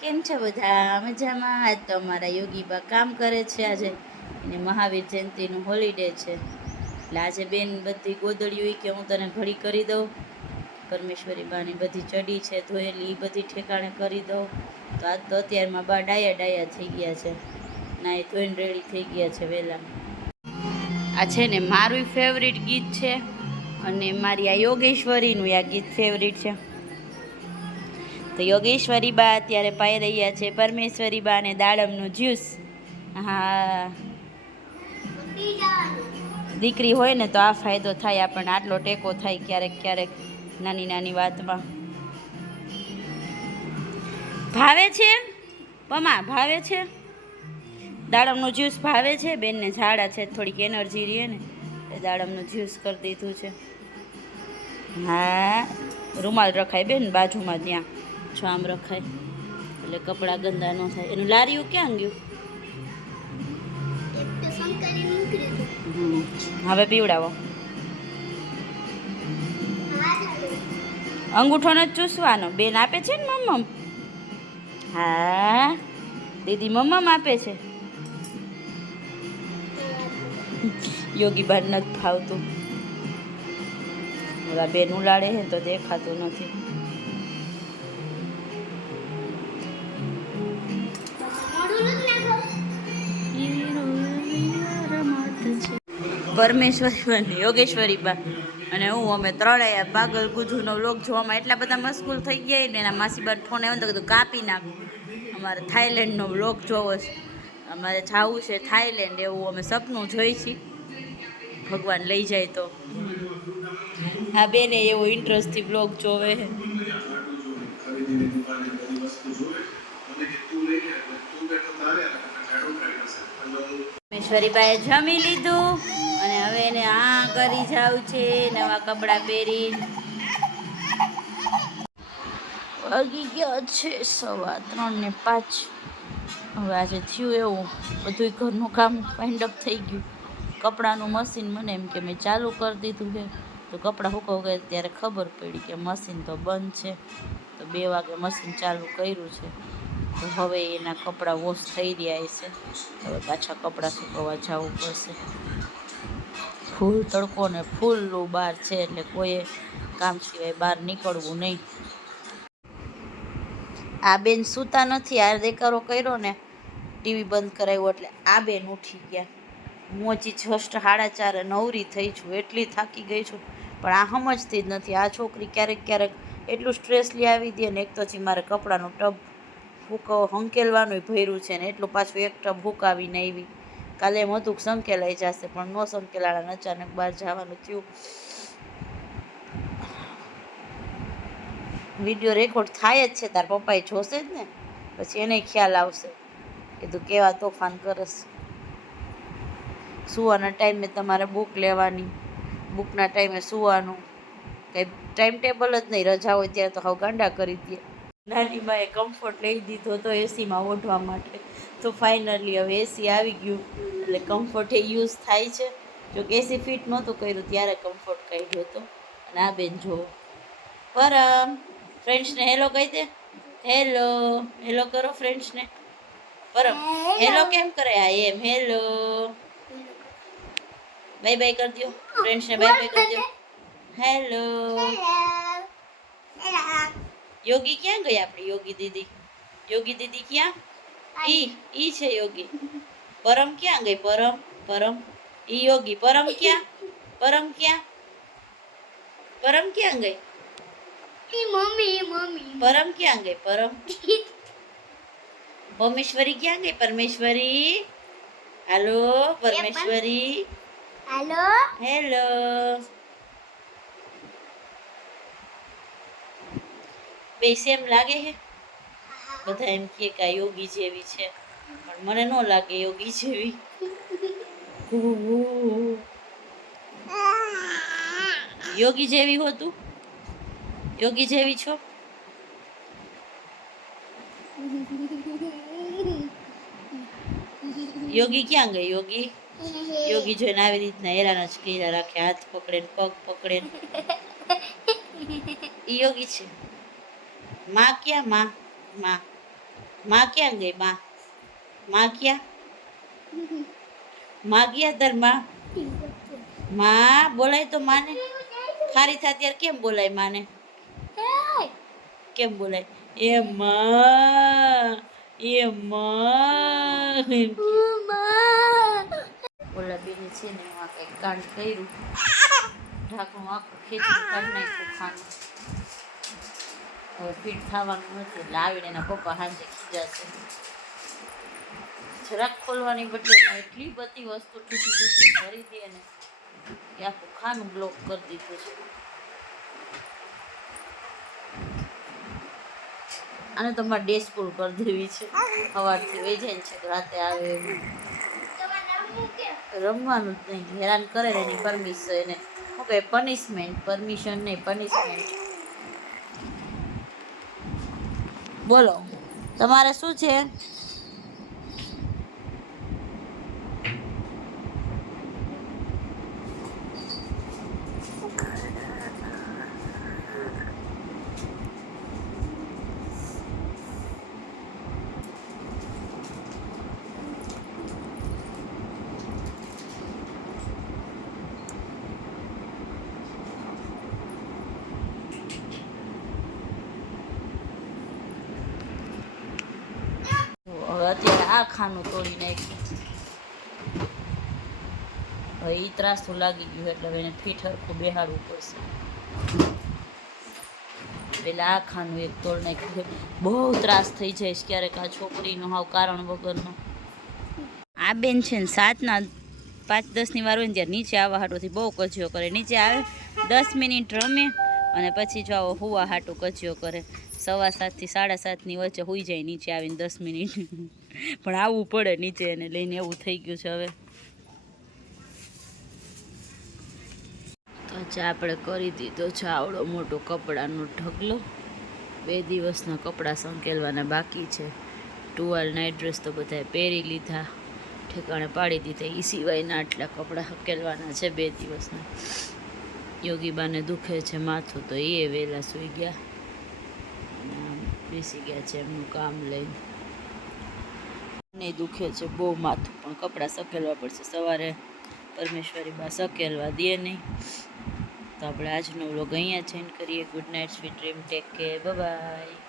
કેમ છે બધા? મજામાં? આજ તો અમારા યોગી બા કામ કરે છે આજે. એને મહાવીર જયંતિનું હોલિડે છે. એટલે આજે બેન બધી ગોદળી હોય કે હું તને ઘડી કરી દઉં. પરમેશ્વરી બાની બધી ચડી છે, ધોયેલી એ બધી ઠેકાણે કરી દઉં. તો આજ તો અત્યારમાં બા ડાયા ડાયા થઈ ગયા છે. ના એ ધોઈને રેડી થઈ ગયા છે વહેલા આ છે ને મારું ફેવરિટ ગીત છે. અને મારી આ યોગેશ્વરીનું આ ગીત ફેવરિટ છે. તો યોગેશ્વરી બા અત્યારે પાઈ રહ્યા છે પરમેશ્વરી બા અને દાડમનું જ્યુસ. હા. દીકરી હોય ને તો આ ફાયદો થાય આપણને આટલો ટેકો થાય ક્યારેક ક્યારેક નાની નાની વાતમાં. ભાવે છે? પમા, ભાવે છે? દાડમનું જ્યુસ ભાવે છે? બેનને ઝાડા છે, થોડીક એનર્જી રહે ને દાડમનું જ્યુસ કરી દીધું છે. હા રૂમાલ રખાય બેન બાજુમાં ત્યાં જો આમ રખાય. એટલે કપડાં ગંદા ન થાય. એનું લારીયું ક્યાં ગયું. હવે પીવડાવો. અંગૂઠો જ ચૂસવાનો. બેન આપે છે ને મમ્મ હા દીદી મમ્મ આપે છે. યોગી બાર નથી ફાવતું. ઓલા બેન ઉલાડે છે તો દેખાતું નથી. પરમેશ્વરી બા યોગેશ્વરી બા. અને હું, અમે ત્રણેય પાગલ ગુજુનો લોક જોવામાં એટલા બધા મશગુલ થઈ ગયા ને એના માસીબા ફોન આવ્યો તો કીધું, કાપી નાખું. અમારે થાઈલેન્ડનો લોક જોવો છે. અમારે જવું છે થાઈલેન્ડ, એવું અમે સપનું જોઈ છીએ ભગવાન લઈ જાય તો. હા, બેને એવો ઇન્ટરેસ્ટથી બ્લોગ જોવે. પરમેશ્વરીબાએ જમી લીધું અને હવે એને આ કરી જાવ છે, નવા કપડાં પહેરી વાગી ગયા છે સવા ત્રણ ને પાંચ. હવે આજે થયું એવું. બધું ઘરનું કામ ફાઇન્ડ અપ થઈ ગયું. કપડાનું મશીન મને એમ કે મેં ચાલુ કરી દીધું છે. તો કપડાં સુકવ ગયા ત્યારે ખબર પડી કે મશીન તો બંધ છે. તો બે વાગે મશીન ચાલુ કર્યું છે. તો હવે એના કપડાં વોશ થઈ રહ્યા છે. હવે પાછા કપડાં સુકવવા જવું પડશે. ફૂલ તડકો ને ફૂલનું બહાર છે એટલે કોઈએ કામ સિવાય બહાર નીકળવું નહીં. આ બેન સૂતા નથી, આ દેકારો કર્યો ને, ટીવી બંધ કરાવ્યું એટલે આ બેન ઉઠી ગયા. હું હજી જસ્ટ સાડા ચાર નવરી થઈ છું, એટલી થાકી ગઈ છું. પણ આ સમજતી જ નથી, આ છોકરી ક્યારેક ક્યારેક એટલું સ્ટ્રેસ લઈ આવી દે ને એક તો હજી મારે કપડાનું ટબ ફૂકો હંકેલવાનું ભર્યું છે ને એટલું પાછું એક ટબ હુકાવીને આવી. કાલે એમ હતું સંકેલાઈ જશે, પણ ન સંકેલાળા અચાનક બહાર જવાનું થયું. વીડિયો રેકોર્ડ થાય જ છે, તાર પપ્પાએ જોશે જ ને? પછી એને ખ્યાલ આવશે. કીધું, કેવા તોફાન કરસ? સુવાના ટાઈમે તમારે બુક લેવાની. બુકના ટાઈમે સુવાનું. કંઈ ટાઈમ ટેબલ જ નહીં. રજા હોય ત્યારે તો હાવ ગાંડા કરી દે. નાની માએ કમ્ફર્ટ લઈ દીધો તો એસીમાં ઓઢવા માટે. તો ફાઇનલી હવે એસી આવી ગયું. એટલે કમ્ફર્ટ એ યુઝ થાય છે. જો કે એસી ફિટ નહોતું કર્યું ત્યારે કમ્ફર્ટ કાઢ્યો હતો અને આ બેન જુઓ. પરમ ફ્રેન્ડ્સને હેલો કહી દે. હેલો હેલો કરો ફ્રેન્ડ્સને પરમ હેલો કેમ કરે આ એમ હેલો બાય બાય કરી દો ફ્રેન્ડ્સને બાય બાય કરી દો હેલો યોગી ક્યાં ગઈ આપણી યોગી દીદી યોગી દીદી ક્યાં ઈ ઈ છે યોગી પરમ ક્યાં ગઈ પરમ પરમ ઈ યોગી પરમ ક્યાં પરમ ક્યાં પરમ ક્યાં ગઈ ઈ મમ્મી ઈ મમ્મી પરમ ક્યાં ગઈ પરમ પરમેશ્વરી ક્યાં ગઈ પરમેશ્વરી હાલો પરમેશ્વરી હાલો હેલો બે સેમ લાગે છે બધા એમ કહે કે આ યોગી જેવી છે. પણ મને ન લાગે યોગી જેવી. યોગી જેવી હો તું? યોગી જેવી છો? યોગી ક્યાં ગઈ યોગી? યોગી જોઈને આવી રીતના હેરાન જ કર્યા, રાખે હાથ પકડે પગ પકડે યોગી છે. માં ક્યાં? માં માં. માં ક્યાં ગઈ? માં. માં ક્યાં? માં ગયા તારમાં, બોલાય તો માને. ખારી થાય ત્યારે કેમ બોલાય માને? કેમ બોલાય? એ માં એ માં. ઓલા છે ને એમાં કંઈક કાંડ કર્યું. ઢાંકણું આખું ખેંચી કાઢી નાખ્યું ખાનું હવે ફીટ થવાનું નથી, એટલે આવીને એના પપ્પા સાંજે ખીજાશે. જરાક ખોલવાની બદલે એટલી બધી વસ્તુ ઠૂસી ઠૂસી ભરી દે ને એ આખું ખાનું બ્લોક કરી દીધું છે આને તો મારે ડે સ્કૂલ કરી દેવી છે. સવારથી વહી જાય છે રાતે આવે એમ. રમવાનું જ નહીં. હેરાન કરે ને એની પરમિશન એને. શું કહે? પનિશમેન્ટ પરમિશન નહીં પનિશમેન્ટ બોલો. તમારે શું છે તો હવે અત્યારે આ ખાનું તોડી નાખ્યું હવે એ ત્રાસું લાગી ગયું એટલે એને ફીટ હરખું બેહાડવું પડશે. પેલા આ ખાનું એક તોડ નાખ્યું બહુ ત્રાસ થઈ જાય છે ક્યારેક આ છોકરીનો હાવ કારણ વગરનો. આ બેન છે ને સાતના પાંચ દસની વાર હોય ને ત્યારે નીચે આવવા હાટોથી બહુ કજિયો કરે. નીચે આવે, દસ મિનિટ રમે અને પછી જો આવો હુવા હાટું કચિયો કરે. સવા સાતથી સાડા સાતની વચ્ચે હોઈ જાય નીચે આવીને દસ મિનિટ. પણ આવવું પડે નીચે એને લઈને એવું થઈ ગયું છે હવે. તો ચા આપણે કરી દીધો. છે આવડો મોટો કપડાનો ઢગલો. બે દિવસના કપડાં સંકેલવાના બાકી છે. ટુવાલ નાઇટ ડ્રેસ તો બધાએ પહેરી લીધા. ઠેકાણે પાડી દીધા. એ સિવાયના આટલા કપડાં હકેલવાના છે બે દિવસના. યોગીબાને દુખે છે માથું, તો એ વહેલા સૂઈ ગયા. અને બેસી ગયા છે એમનું કામ લઈને. મને દુખે છે બહુ માથું, પણ કપડાં સકેલવા પડશે. સવારે પરમેશ્વરી બા સકેલવા દે નહીં. તો આપણે આજનો વ્લોગ અહીંયા જઈને કરીએ. Good night sweet dream take care bye